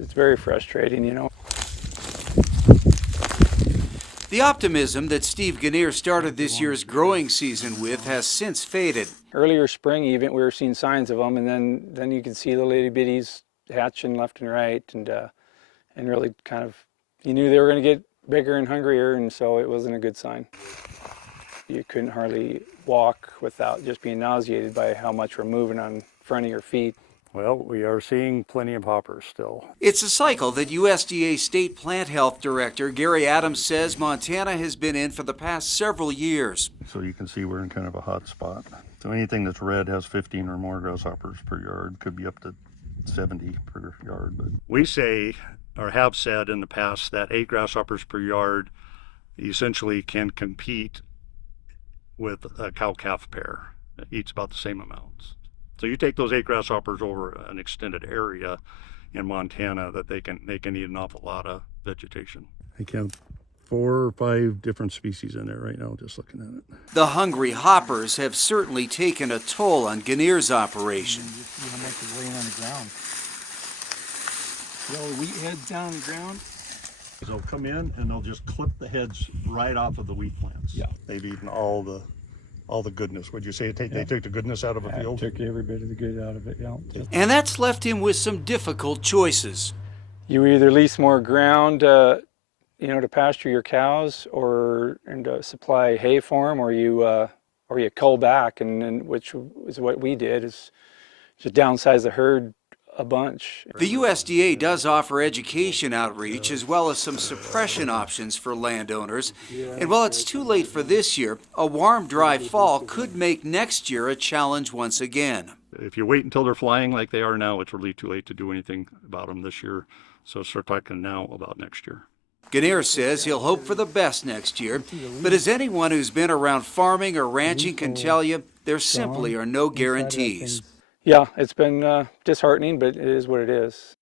it's very frustrating, you know. The optimism that Steve Gannier started this year's growing season with has since faded. Earlier spring even, we were seeing signs of them, and then you could see the little bitties hatching left and right, and really kind of, you knew they were going to get bigger and hungrier, and so it wasn't a good sign. You couldn't hardly walk without just being nauseated by how much we're moving on front of your feet. Well, we are seeing plenty of hoppers still. It's a cycle that USDA State Plant Health Director Gary Adams says Montana has been in for the past several years. So you can see we're in kind of a hot spot. So anything that's red has 15 or more grasshoppers per yard, could be up to 70 per yard. But we say, or have said in the past, that 8 grasshoppers per yard essentially can compete with a cow-calf pair. It eats about the same amounts. So you take those 8 grasshoppers over an extended area in Montana, that they can eat an awful lot of vegetation. I count 4 or 5 different species in there right now, just looking at it. The hungry hoppers have certainly taken a toll on Gannier's operation. You see how much is laying on the ground. See all the wheat heads down on the ground? They'll come in and they'll just clip the heads right off of the wheat plants. Yeah. They've eaten all the goodness. Would you say they took the goodness out of a field? Took every bit of the good out of it, yeah. And that's left him with some difficult choices. You either lease more ground, to pasture your cows, and to supply hay for them, or you cull back, and which is what we did, is just downsize the herd a bunch. The USDA does offer education outreach as well as some suppression options for landowners. And while it's too late for this year, a warm, dry fall could make next year a challenge once again. If you wait until they're flying like they are now, it's really too late to do anything about them this year. So start talking now about next year. Gannier says he'll hope for the best next year, but as anyone who's been around farming or ranching can tell you, there simply are no guarantees. Yeah, it's been disheartening, but it is what it is.